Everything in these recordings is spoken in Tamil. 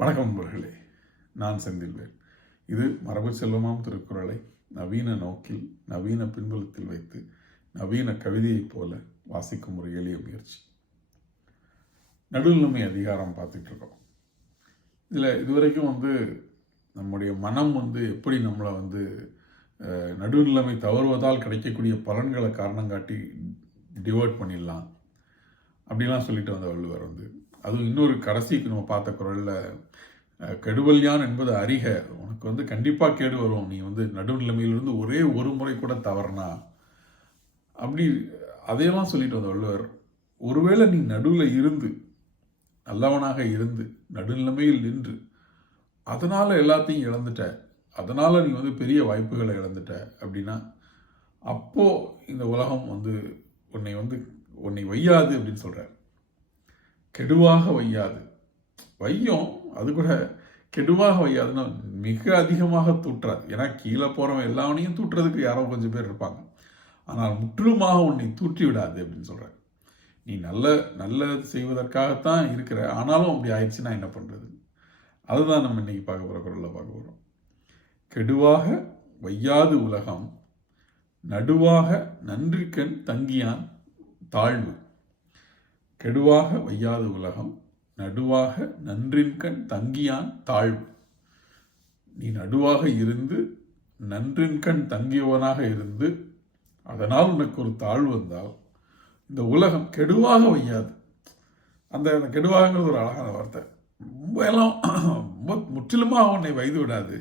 வணக்கம் நண்பர்களே நான் செந்தில்வேல். இது மரபு செல்வமாம் திருக்குறளை நவீன நோக்கில் நவீன பின்புலத்தில் வைத்து நவீன கவிதையைப் போல வாசிக்கும் ஒரு எளிய முயற்சி. நடுநிலைமை அதிகாரம் பார்த்துட்டு இருக்கோம். இதில் இதுவரைக்கும் வந்து நம்முடைய மனம் வந்து எப்படி நம்மளை வந்து நடுநிலைமை தவறுவதால் கிடைக்கக்கூடிய பலன்களை காரணம் காட்டி டிவோட் பண்ணிடலாம். அப்படிலாம் சொல்லிட்டு வந்த வள்ளுவர் வந்து அதுவும் இன்னொரு கடைசிக்கு நம்ம பார்த்த குரலில் கெடுவல்யான் என்பது அறிக உனக்கு வந்து கண்டிப்பாக கேடு வரும். நீ வந்து நடுநிலைமையிலிருந்து ஒரே ஒரு முறை கூட தவறுனா. அப்படி அதையெல்லாம் சொல்லிட்டு வந்த வள்ளுவர் ஒருவேளை நீ நடுவில் இருந்து நல்லவனாக இருந்து நடுநிலைமையில் நின்று அதனால் எல்லாத்தையும் இழந்துட்ட அதனால் நீ வந்து பெரிய வாய்ப்புகளை இழந்துட்ட அப்படின்னா அப்போது இந்த உலகம் வந்து உன்னை வந்து உன்னை வையாது அப்படின்னு சொல்கிறார் கெடுவாக வையாது. வையும் அது கூட கெடுவாக வையாதுன்னா மிக அதிகமாக தூற்றாது. ஏன்னா கீழே போகிறவன் எல்லாவனையும் தூட்டுறதுக்கு யாரோ கொஞ்சம் பேர் இருப்பாங்க. ஆனால் முற்றிலுமாக உன்னை தூற்றி விடாது அப்படின்னு சொல்கிறேன் நீ நல்ல நல்லது செய்வதற்காகத்தான் இருக்கிற ஆனாலும் அப்படி ஆயிடுச்சுன்னா என்ன பண்ணுறது அதுதான் நம்ம இன்னைக்கு பார்க்க போகிற குரலில் பார்க்க போகிறோம் கெடுவாக வையாது உலகம் நடுவாக நன்றிக்கண் தங்கியான் தாழ்வு. கெடுவாக வையாது உலகம் நடுவாக நன்றின்கண் தங்கியான் தாழ்வு. நீ நடுவாக இருந்து நன்றின்கண் தங்கியவனாக இருந்து அதனால் உனக்கு ஒரு தாழ்வு வந்தால் இந்த உலகம் கெடுவாக வையாது. அந்த அந்த கெடுவாகங்கிறது ஒரு அழகான வார்த்தை. ரொம்ப எல்லாம் ரொம்ப முற்றிலுமாக உன்னை வைது விடாது.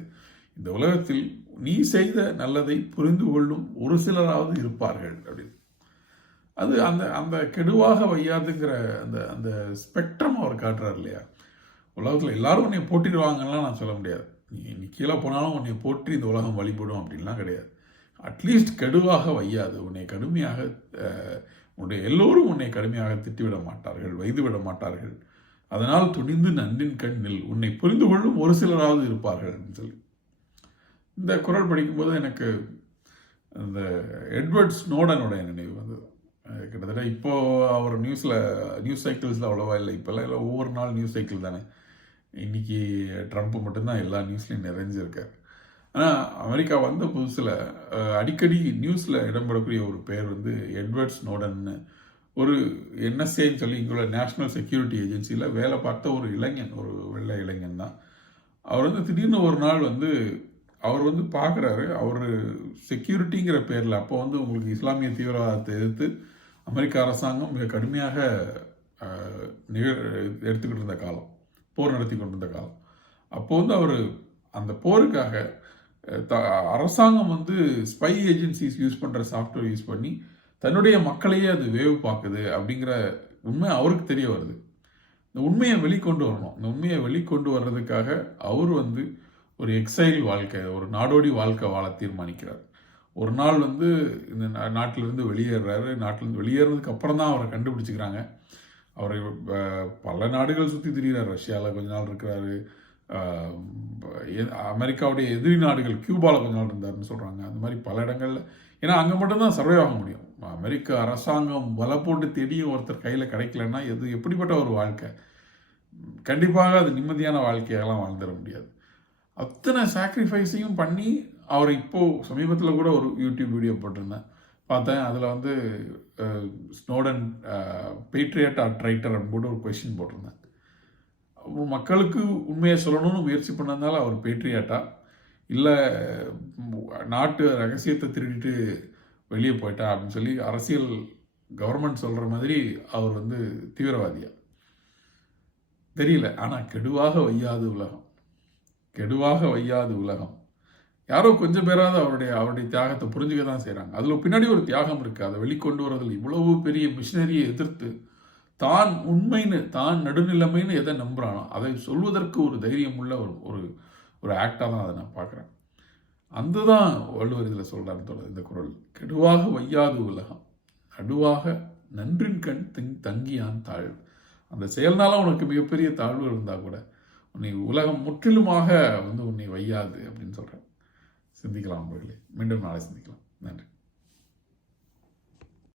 இந்த உலகத்தில் நீ செய்த நல்லதை புரிந்து கொள்ளும் ஒரு சிலராவது இருப்பார்கள் அப்படின்னு. அது அந்த அந்த கெடுவாக வையாதுங்கிற அந்த அந்த ஸ்பெக்ட்ரம் அவர் காட்டுறார் இல்லையா? உலகத்தில் எல்லாரும் உன்னை போட்டிடுவாங்கலாம் நான் சொல்ல முடியாது. நீ நீ கீழே போனாலும் உன்னை போற்றி இந்த உலகம் வழிபடும் அப்படின்லாம் கிடையாது. அட்லீஸ்ட் கெடுவாக வையாது. உன்னை கடுமையாக உன்னுடைய எல்லோரும் உன்னை கடுமையாக திட்டிவிட மாட்டார்கள் வைத்து விட மாட்டார்கள். அதனால் துணிந்து நன்றின் கண்ணில் உன்னை புரிந்து கொள்ளும் ஒரு சிலராவது இருப்பார்கள் அப்படின்னு சொல்லி. இந்த குரல் படிக்கும்போது எனக்கு அந்த எட்வர்ட் ஸ்னோடனுடைய நினைவு வந்தது. கிட்டத்தட்ட இப்போது அவர் நியூஸில் நியூஸ் சைக்கிள்ஸில் அவ்வளோவா இல்லை. இப்போல்லாம் இல்லை ஒவ்வொரு நாள் நியூஸ் சைக்கிள் தானே. இன்னைக்கு ட்ரம்ப் மட்டும்தான் எல்லா நியூஸ்லையும் நிறைஞ்சிருக்கார் ஆனால் அமெரிக்கா வந்த புதுசில் அடிக்கடி நியூஸில் இடம்பெறக்கூடிய ஒரு பேர் வந்து எட்வர்ட் ஸ்னோடன்னு ஒரு என்எஸ்ஏன்னு சொல்லி இங்குள்ள நேஷ்னல் செக்யூரிட்டி ஏஜென்சியில் வேலை பார்த்த ஒரு இளைஞன் ஒரு வெள்ளை இளைஞன் தான். அவர் வந்து திடீர்னு ஒரு நாள் வந்து அவர் வந்து பார்க்குறாரு. அவர் செக்யூரிட்டிங்கிற பேரில் அப்போ வந்து உங்களுக்கு இஸ்லாமிய தீவிரவாதத்தை எதிர்த்து அமெரிக்க அரசாங்கம் மிக கடுமையாக நிகழ் எடுத்துக்கிட்டு இருந்த காலம் போர் நடத்தி கொண்டிருந்த காலம். அப்போ வந்து அவர் அந்த போருக்காக த அரசாங்கம் வந்து ஸ்பை ஏஜென்சிஸ் யூஸ் பண்ணுற சாஃப்ட்வேர் யூஸ் பண்ணி தன்னுடைய மக்களையே அது வேவு பார்க்குது அப்படிங்கிற உண்மை அவருக்கு தெரிய வருது. இந்த உண்மையை வெளிக்கொண்டு வரணும். இந்த உண்மையை வெளிக்கொண்டு வர்றதுக்காக அவர் வந்து ஒரு எக்ஸைல் வாழ்க்கை ஒரு நாடோடி வாழ்க்கை வாழ தீர்மானிக்கிறார். ஒரு நாள் வந்து இந்த நா- நாட்டிலிருந்து வெளியேறாரு. நாட்டிலேருந்து வெளியேறதுக்கு அப்புறம் தான் அவரை கண்டுபிடிச்சிக்கிறாங்க. அவரை பல நாடுகள் சுற்றி திரிகிறார் ரஷ்யாவில் கொஞ்ச நாள் இருக்கிறாரு. எ- அமெரிக்காவுடைய எதிரி நாடுகள் கியூபாவில் கொஞ்ச நாள் இருந்தாருன்னு சொல்கிறாங்க அந்த மாதிரி பல இடங்கள்ல ஏன்னா அங்கே மட்டும்தான் சர்வே ஆக முடியும். அமெரிக்க அரசாங்கம் வலை போட்டு தேடியும் ஒருத்தர் கையில் கிடைக்கலன்னா எது எப்படிப்பட்ட ஒரு வாழ்க்கை? கண்டிப்பாக அது நிம்மதியான வாழ்க்கையெல்லாம் வாழ்ந்துட முடியாது. அத்தனை சாக்ரிஃபைஸையும் பண்ணி அவர் இப்போது சமீபத்தில் கூட ஒரு யூடியூப் வீடியோ போட்டிருந்தேன். பார்த்தேன் அதில் வந்து ஸ்னோடன் பேட்ரியட் ஆர் ட்ரைட்டர் போட்டு ஒரு கொஷின் போட்டிருந்தேன். மக்களுக்கு உண்மையை சொல்லணும்னு முயற்சி பண்ணதுனால அவர் பேட்ரியாட்டா இல்லை நாட்டு ரகசியத்தை திருடிட்டு வெளியே போயிட்டா அப்படின்னு சொல்லி அரசியல் கவர்மெண்ட் சொல்கிற மாதிரி அவர் வந்து தீவிரவாதியா? தெரியல. ஆனால் கெடுவாக வையாது உலகம். கெடுவாக வையாது உலகம். யாரோ கொஞ்சம் பேராவது அவருடைய அவருடைய தியாகத்தை புரிஞ்சுக்க தான் செய்கிறாங்க அதில் பின்னாடி ஒரு தியாகம் இருக்குது அதை வெளிக்கொண்டு வரதில் இவ்வளவு பெரிய மிஷினரியை எதிர்த்து தான் உண்மைன்னு தான் நடுநிலைமைன்னு எதை நம்புகிறானோ அதை சொல்வதற்கு ஒரு தைரியம் உள்ள ஒரு ஒரு ஒரு ஆக்டாக தான் அதை நான் பார்க்குறேன். அந்த தான் வள்ளுவர் இதில் சொல்கிறார் இந்த குரல். கெடுவாக வையாது உலகம் நடுவாக நன்றின் கண் தங் தங்கியான் தாழ்வு அந்த செயல்னால உனக்கு மிகப்பெரிய தாழ்வு இருந்தால் கூட உன்னை உலகம் முற்றிலுமாக வந்து உன்னை வையாது அப்படின்னு சொல்கிறேன் சிந்திக்கலாம் அவர்களே. மீண்டும் நாளை சிந்திக்கலாம். நன்றி.